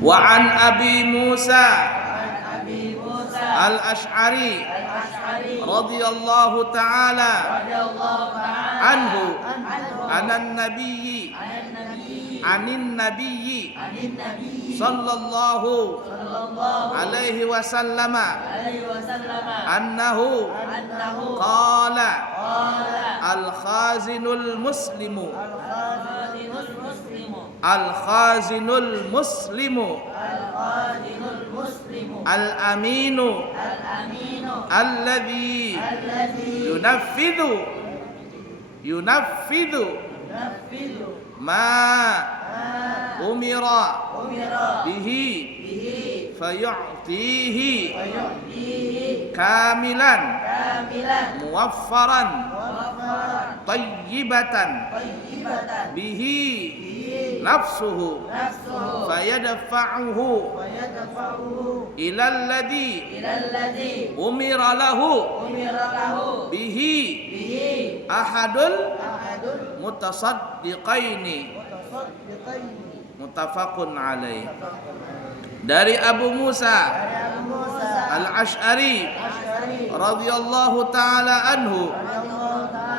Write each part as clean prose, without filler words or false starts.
Wa an Abi Musa Al-Asy'ari radhiyallahu ta'ala anhu anin nabiyyi sallallahu alaihi wasallam annahu qala al-khazinul muslimu al-aminu alladhi yunaffidu ma umira bihi fayu'tihi kamilan muwaffaran tayyibatan bihi nafsuhu fayadfa'uhu ilal ladhi umira lahu bihi ahadul mutasaddiqaini muttafaqun alaih. Dari Abu Musa Al-Asy'ari radhiyallahu ta'ala anhu,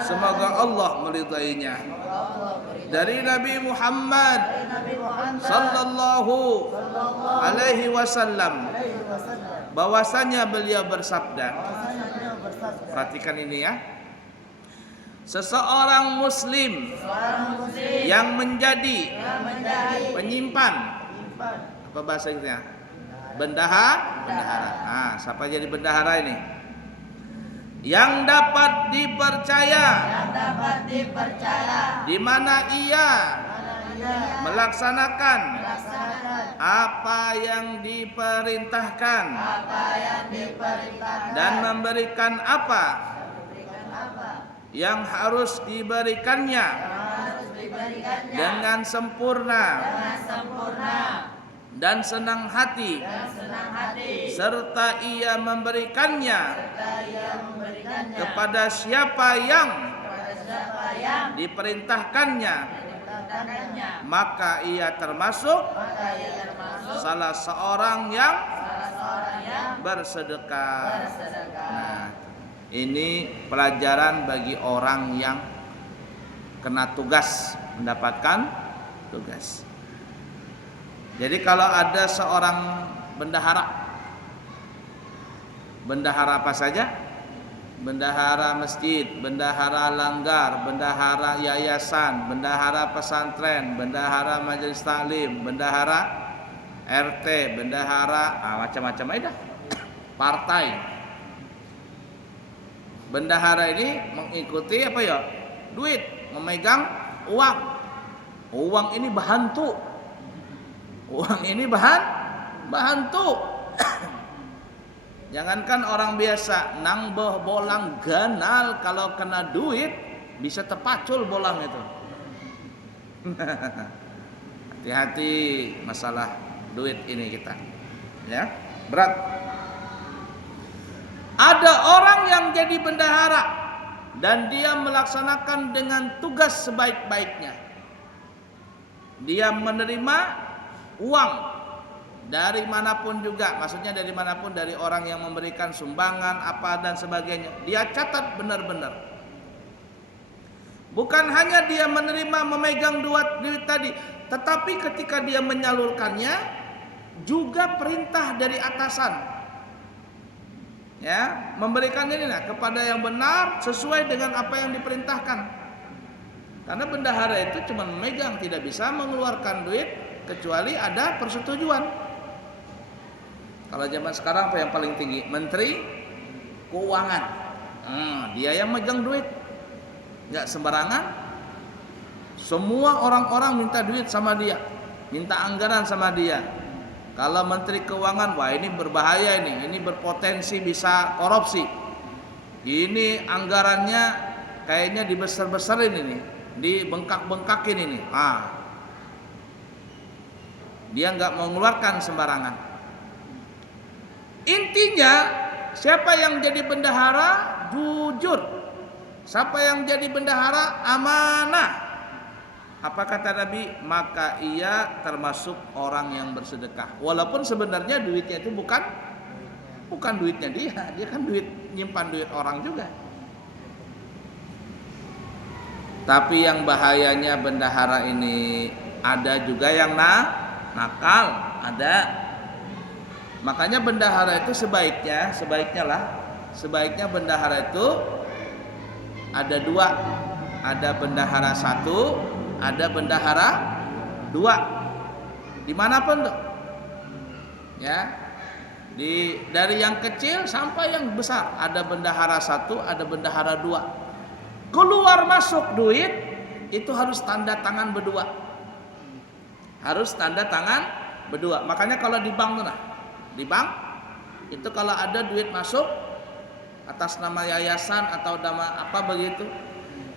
semoga Allah meridainya, dari Nabi Muhammad sallallahu alaihi wasallam bahwasanya beliau bersabda, perhatikan ini ya, seseorang muslim yang menjadi penyimpan, apa bahasanya, bendahara. Nah, siapa jadi bendahara ini? Yang dapat dipercaya, di mana ia melaksanakan apa yang diperintahkan dan memberikan apa yang harus diberikannya dengan sempurna dan senang hati, serta ia memberikannya kepada siapa yang diperintahkannya, maka ia termasuk salah seorang yang bersedekah. Nah, ini pelajaran bagi orang yang kena tugas, mendapatkan tugas. Jadi kalau ada seorang bendahara apa saja? Bendahara masjid, bendahara langgar, bendahara yayasan, bendahara pesantren, bendahara majelis taklim, bendahara RT, bendahara macam-macam aja, partai. Bendahara ini mengikuti apa ya? Duit, memegang uang. Uang ini bahantu. Uang ini bahantu. Jangankan orang biasa, nang bolang ganal, kalau kena duit bisa terpacul bolang itu. Hati-hati masalah duit ini kita, ya, berat. Ada orang yang jadi bendahara dan dia melaksanakan dengan tugas sebaik-baiknya. Dia menerima uang dari manapun juga, maksudnya dari manapun, dari orang yang memberikan sumbangan apa dan sebagainya, dia catat benar-benar. Bukan hanya dia menerima, memegang duit tadi, tetapi ketika dia menyalurkannya juga perintah dari atasan, ya, memberikan ini kepada yang benar sesuai dengan apa yang diperintahkan. Karena bendahara itu cuma memegang, tidak bisa mengeluarkan duit kecuali ada persetujuan. Kalau zaman sekarang apa yang paling tinggi? Menteri Keuangan. Dia yang megang duit, nggak sembarangan. Semua orang-orang minta duit sama dia, minta anggaran sama dia. Kalau Menteri Keuangan, wah ini berbahaya, ini berpotensi bisa korupsi. Ini anggarannya kayaknya dibesar-besarin ini, dibengkak-bengkakin ini. Dia nggak mau mengeluarkan sembarangan. Intinya, siapa yang jadi bendahara jujur, siapa yang jadi bendahara amanah. Apa kata Nabi? Maka ia termasuk orang yang bersedekah. Walaupun sebenarnya duitnya itu bukan duitnya dia kan nyimpan duit orang juga. Tapi yang bahayanya bendahara ini ada juga yang nakal, ada. Makanya bendahara itu sebaiknya bendahara itu ada dua. Ada bendahara satu, ada bendahara dua. Dimanapun tuh, ya, dari yang kecil sampai yang besar ada bendahara satu, ada bendahara dua. Keluar masuk duit itu harus tanda tangan berdua. Makanya kalau di bank tuh, di bank itu kalau ada duit masuk atas nama yayasan atau nama apa begitu,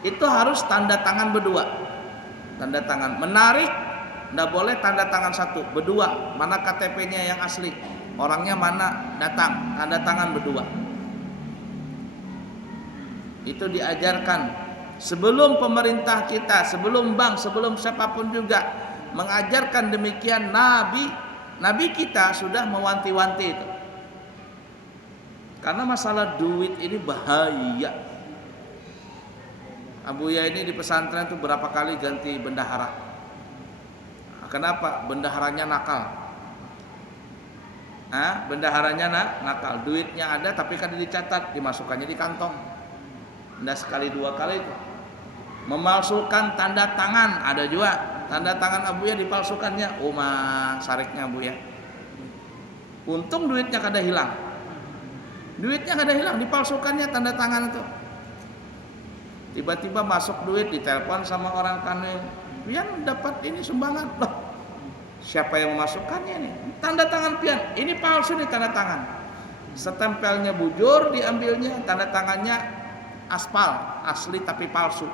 itu harus tanda tangan berdua. Tanda tangan menarik, nggak boleh tanda tangan satu, berdua. Mana KTP-nya yang asli, orangnya mana datang, tanda tangan berdua. Itu diajarkan sebelum pemerintah kita, sebelum bank, sebelum siapapun juga mengajarkan demikian. Nabi kita sudah mewanti-wanti itu. Karena masalah duit ini bahaya. Abuya ini di pesantren itu berapa kali ganti bendahara. Kenapa? Bendaharanya nakal. Bendaharanya nakal. Duitnya ada tapi kan dicatat, dimasukkannya di kantong. Nggak sekali dua kali itu. Memalsukan tanda tangan ada juga. Tanda tangan Abuya dipalsukannya. Sariknya Abuya. Untung duitnya kada hilang. Dipalsukannya tanda tangan itu. Tiba-tiba masuk duit, ditelepon sama orang kanil, pian dapat ini sumbangan. Loh, siapa yang memasukkannya nih? Tanda tangan pian, ini palsu nih tanda tangan. Setempelnya bujur, diambilnya, tanda tangannya aspal, asli tapi palsu.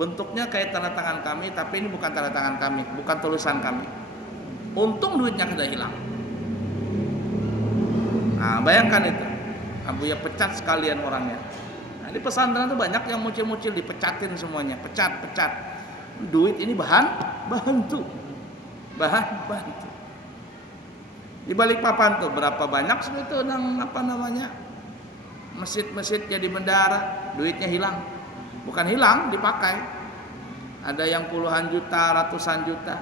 Bentuknya kayak tanda tangan kami, tapi ini bukan tanda tangan kami, bukan tulisan kami. Untung duitnya kada hilang. Bayangkan itu, Abuya pecat sekalian orangnya. Di pesantren itu banyak yang mucil-mucil, dipecatin semuanya, pecat. Duit ini bahan bantu. Di Balikpapan tuh berapa banyak itu masjid-masjid jadi bendahara, duitnya hilang. Bukan hilang, dipakai. Ada yang puluhan juta, ratusan juta.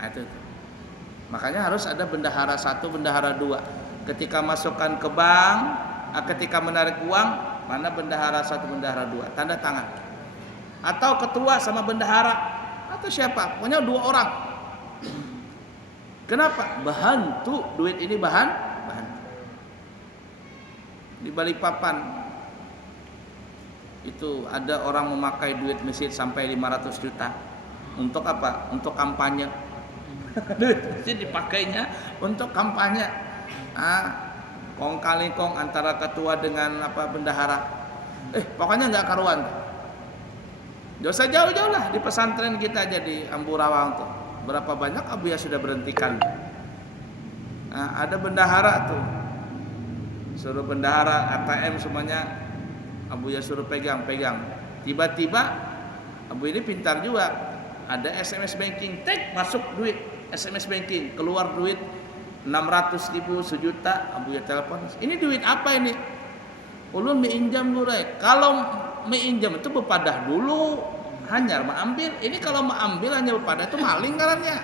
Itu. Makanya harus ada bendahara satu, bendahara dua. Ketika masukkan ke bank, ketika menarik uang, mana bendahara satu, bendahara dua, tanda tangan. Atau ketua sama bendahara, atau siapa, pokoknya dua orang. Kenapa? Bantu, duit ini bantu. Di Balikpapan itu ada orang memakai duit masjid sampai 500 juta. Untuk apa? Untuk kampanye. Duit masjid dipakainya untuk kampanye. Kong kali kong antara ketua dengan bendahara. Pokoknya nggak karuan. Dosa jauh-jauh lah di pesantren kita aja di Amburawang tuh. Berapa banyak Abuya sudah berhentikan. Ada bendahara tuh. Suruh bendahara ATM semuanya Abuya suruh pegang. Tiba-tiba Abuya ini pintar juga. Ada SMS banking, masuk duit SMS banking, keluar duit 600.000, 1 juta. Abuya telepon, ini duit apa ini? Ulun meinjam lurai. Kalau meinjam itu bepadah dulu, hanyar mengambil. Ini kalau mengambil hanya bepadah itu maling ngarannya.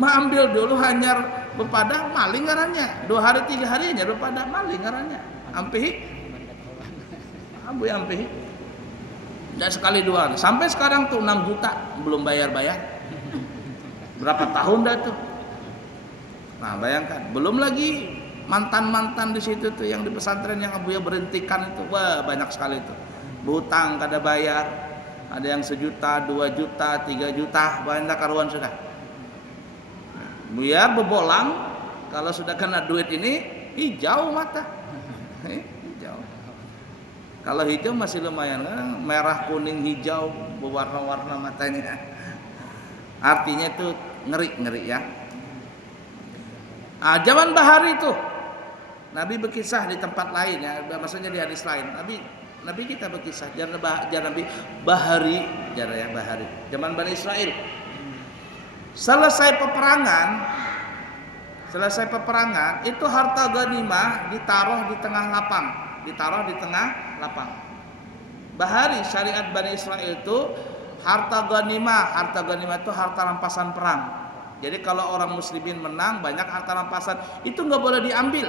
Mengambil dulu hanyar bepadah maling ngarannya. 2 hari 3 hari hanya bepadah maling ngarannya. Ampihi. Abuya ampihi. Dan sekali 2 hari. Sampai sekarang tuh 6 juta belum bayar-bayar. Berapa tahun dah tuh? Bayangkan, belum lagi mantan-mantan di situ tuh yang di pesantren yang Abuya berhentikan itu, banyak sekali tuh. Berhutang kada bayar, ada yang 1 juta, 2 juta, 3 juta, banyak karuan sudah. Biar bebolang, kalau sudah kena duit ini hijau mata. Hijau. Kalau hijau masih lumayan, merah, kuning, hijau, berwarna-warna matanya. Artinya itu ngeri ya. Zaman bahari itu Nabi berkisah di tempat lain ya, maksudnya di hadis lain. Nabi kita berkisah, jar Nabi Bahari, zaman Bani Israel. Selesai peperangan, itu harta ghanimah ditaruh di tengah lapang. Bahari syariat Bani Israel itu harta ghanimah itu harta rampasan perang. Jadi kalau orang muslimin menang banyak harta rampasan, itu nggak boleh diambil,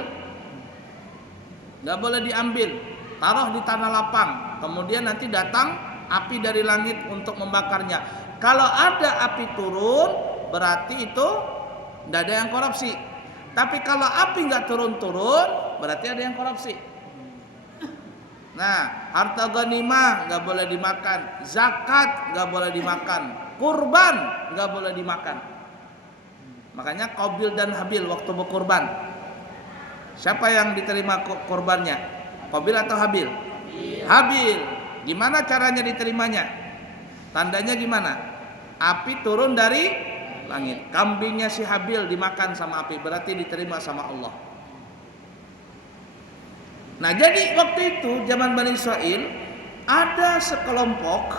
taruh di tanah lapang. Kemudian nanti datang api dari langit untuk membakarnya. Kalau ada api turun, berarti itu nggak ada yang korupsi. Tapi kalau api nggak turun, berarti ada yang korupsi. Nah, harta ghanimah nggak boleh dimakan, zakat nggak boleh dimakan, kurban nggak boleh dimakan. Makanya Qabil dan Habil waktu berkurban, siapa yang diterima kurbannya? Qabil atau Habil? Habil. Gimana caranya diterimanya? Tandanya gimana? Api turun dari langit. Kambingnya si Habil dimakan sama api, berarti diterima sama Allah. Nah, jadi waktu itu zaman Bani Israel ada sekelompok,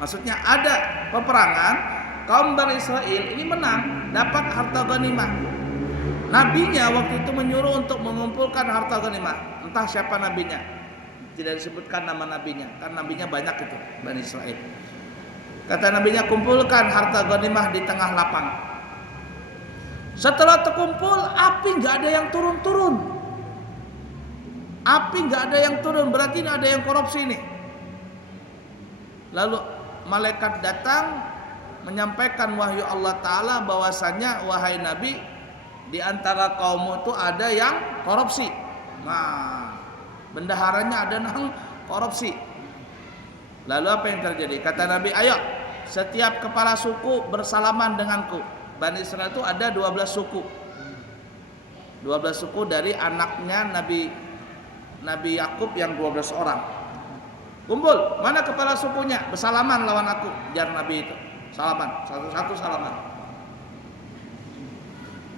maksudnya ada peperangan, kaum Bani Israel ini menang, dapat harta ghanimah. Nabinya waktu itu menyuruh untuk mengumpulkan harta ghanimah. Entah siapa nabinya, tidak disebutkan nama nabinya, karena nabinya banyak itu Bani Israel. Kata nabinya, kumpulkan harta ghanimah di tengah lapang. Setelah terkumpul, api nggak ada yang turun. Berarti ada yang korupsi nih. Lalu malaikat datang menyampaikan wahyu Allah Ta'ala bahwasanya wahai Nabi, di antara kaummu itu ada yang korupsi. Nah, bendaharanya ada yang korupsi. Lalu apa yang terjadi? Kata Nabi, ayo setiap kepala suku bersalaman denganku. Bani Israel itu ada 12 suku. 12 suku dari anaknya Nabi Yakub yang 12 orang. Kumpul, mana kepala sukunya? Bersalaman lawan aku, jar Nabi itu. Salaman, satu-satu salaman.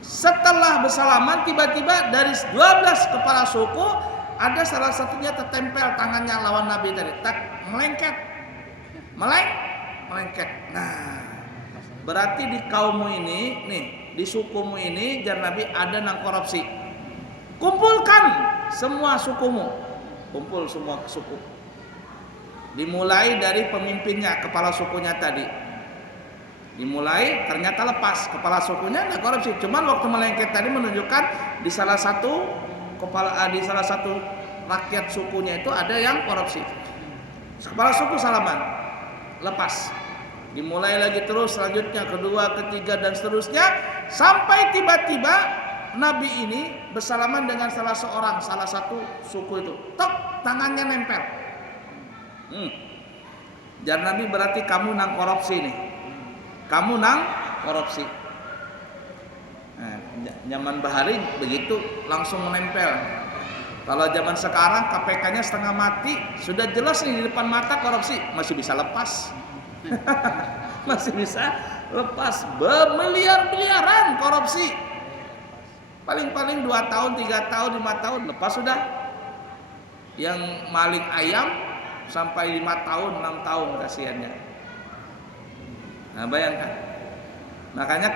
Setelah bersalaman, tiba-tiba dari 12 kepala suku ada salah satunya tertempel tangannya lawan Nabi tadi. Tak melengket. Nah, berarti di kaummu ini, nih, di sukumu ini jar Nabi ada nang korupsi. Kumpulkan semua sukumu. Kumpul semua suku. Dimulai dari pemimpinnya, kepala sukunya tadi. Dimulai, ternyata lepas kepala sukunya nggak korupsi. Cuman waktu melengket tadi menunjukkan di salah satu rakyat sukunya itu ada yang korupsi. Kepala suku salaman, lepas. Dimulai lagi terus, selanjutnya kedua, ketiga dan seterusnya, sampai tiba-tiba Nabi ini bersalaman dengan salah satu suku itu. Tok, tangannya nempel. Jar Nabi, berarti kamu nang korupsi nih. Kamu nang korupsi. Nah, zaman Bahari begitu langsung menempel. Kalau zaman sekarang KPK-nya setengah mati, sudah jelas nih di depan mata korupsi, masih bisa lepas. Masih bisa lepas. Bermiliar-miliaran korupsi. Paling-paling 2 tahun, 3 tahun, 5 tahun lepas sudah. Yang maling ayam sampai 5 tahun, 6 tahun kasihannya. Nah, bayangkan. Makanya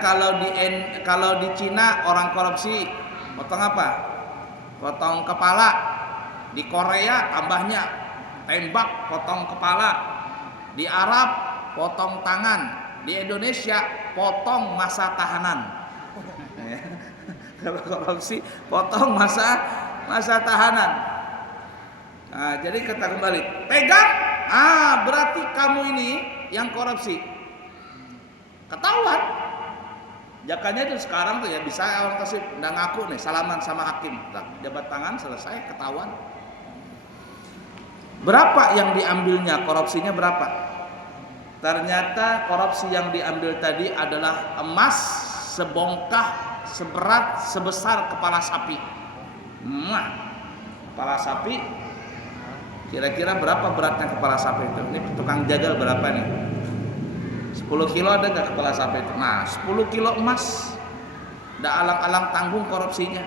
kalau di Cina orang korupsi potong apa? Potong kepala. Di Korea tambahnya tembak, potong kepala. Di Arab potong tangan. Di Indonesia potong masa tahanan. Kalau korupsi potong masa tahanan. Nah, jadi kata kembali, pegang. Berarti kamu ini yang korupsi. Ketahuan. Jakanya itu sekarang tuh ya bisa orang kasih udah ngaku nih salaman sama hakim, jabat tangan selesai, ketahuan. Berapa yang diambilnya, korupsinya berapa? Ternyata korupsi yang diambil tadi adalah emas sebongkah sebesar kepala sapi. Kepala sapi kira-kira berapa beratnya kepala sapi itu? Ini tukang jagal berapa nih? 10 kilo ada nggak kepala sapi itu? Nah, 10 kilo emas. Nggak alang-alang tanggung korupsinya.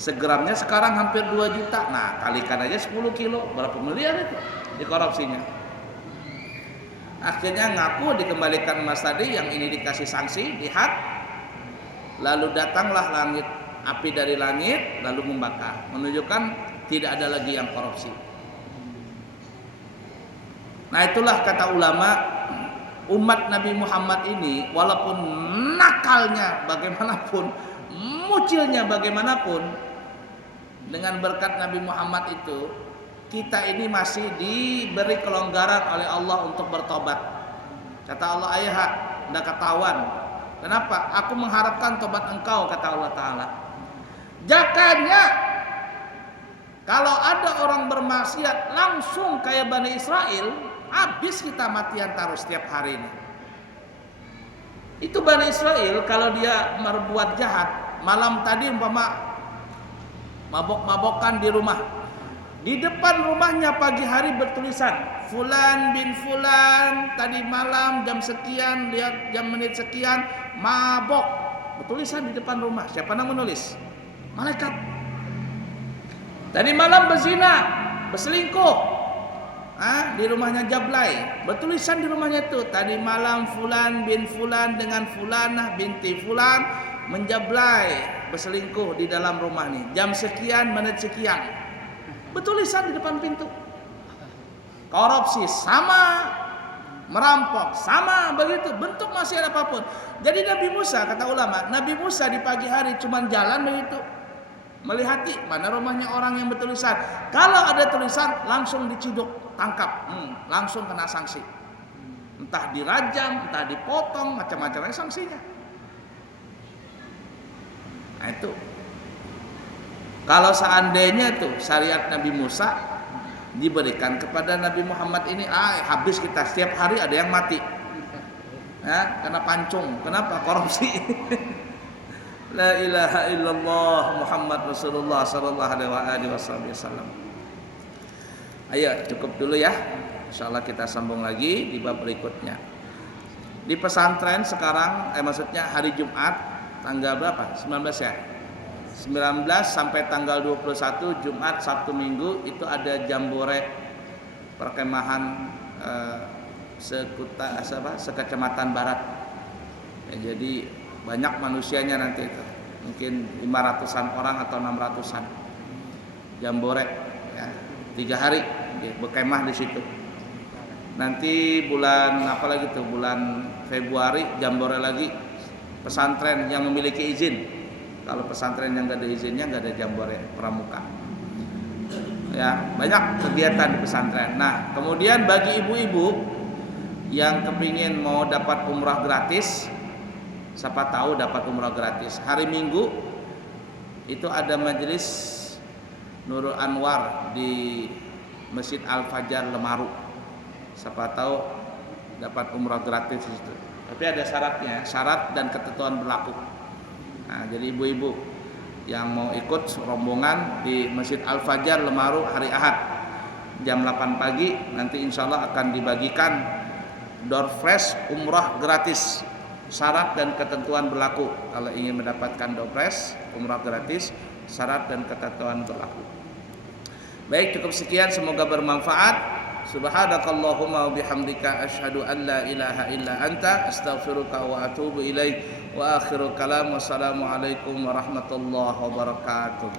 Segramnya sekarang hampir 2 juta. Nah, kalikan aja 10 kilo, berapa miliar itu dikorupsinya. Akhirnya ngaku dikembalikan emas tadi, yang ini dikasih sanksi, dihad. Lalu datanglah langit, api dari langit lalu membakar, menunjukkan tidak ada lagi yang korupsi. Nah, itulah kata ulama, umat Nabi Muhammad ini walaupun nakalnya bagaimanapun, mucilnya bagaimanapun, dengan berkat Nabi Muhammad itu kita ini masih diberi kelonggaran oleh Allah untuk bertobat. Kata Allah, ayah, hendak ketahuan. Kenapa? Aku mengharapkan tobat engkau, kata Allah Ta'ala. Jakanya kalau ada orang bermaksiat langsung kayak Bani Israel, habis kita matian taruh setiap hari ini. Itu Bani Israel kalau dia berbuat jahat, malam tadi umpama mabok-mabokan di rumah, di depan rumahnya pagi hari bertulisan Fulan bin Fulan tadi malam jam sekian, lihat jam menit sekian mabok, bertulisan di depan rumah. Siapa yang menulis? Malaikat. Tadi malam berzina, berselingkuh, di rumahnya Jablay, bertulisan di rumahnya itu tadi malam Fulan bin Fulan dengan Fulanah binti Fulan menjablay, berselingkuh di dalam rumah nih, jam sekian menit sekian, bertulisan di depan pintu. Korupsi sama, merampok sama, begitu, bentuk maksiat apapun. Jadi Nabi Musa, kata ulama, Nabi Musa di pagi hari cuma jalan begitu, melihati mana rumahnya orang yang bertulisan. Kalau ada tulisan langsung diciduk, tangkap, langsung kena sanksi. Entah dirajam, entah dipotong, macam-macam sanksinya. Nah itu. Kalau seandainya tuh syariat Nabi Musa diberikan kepada Nabi Muhammad ini, habis kita setiap hari ada yang mati. Kena pancung. Kenapa? Korupsi. La ilaha illallah Muhammad Rasulullah sallallahu alaihi wasallam. Ayo cukup dulu ya. Insyaallah kita sambung lagi di bab berikutnya. Di pesantren sekarang, maksudnya hari Jumat tanggal berapa? 19 ya? 19 sampai tanggal 21 Jumat, Sabtu, Minggu itu ada jambore perkemahan sekecamatan barat. Ya, jadi banyak manusianya nanti itu. Mungkin 500-an orang atau 600-an. Jambore ya, 3 hari berkemah di situ. Nanti bulan apa lagi tuh? Bulan Februari jambore lagi pesantren yang memiliki izin. Kalau pesantren yang nggak ada izinnya nggak ada jambore pramuka. Ya, banyak kegiatan di pesantren. Nah, kemudian bagi ibu-ibu yang kepingin mau dapat umrah gratis, siapa tahu dapat umrah gratis. Hari Minggu itu ada majelis Nurul Anwar di Masjid Al Fajar Lemaru. Siapa tahu dapat umrah gratis itu. Tapi ada syaratnya, syarat dan ketentuan berlaku. Nah, jadi ibu-ibu yang mau ikut rombongan di Masjid Al Fajar Lemaru hari Ahad jam 8 pagi nanti insya Allah akan dibagikan door prize umrah gratis. Syarat dan ketentuan berlaku. Kalau ingin mendapatkan door prize umrah gratis, syarat dan ketentuan berlaku. Baik, cukup sekian, semoga bermanfaat. Subhanakallahumma wa bihamdika asyhadu an la ilaha illa anta astaghfiruka wa atubu ilaik. Wa akhiru kalam wassalamu alaikum warahmatullahi wabarakatuh.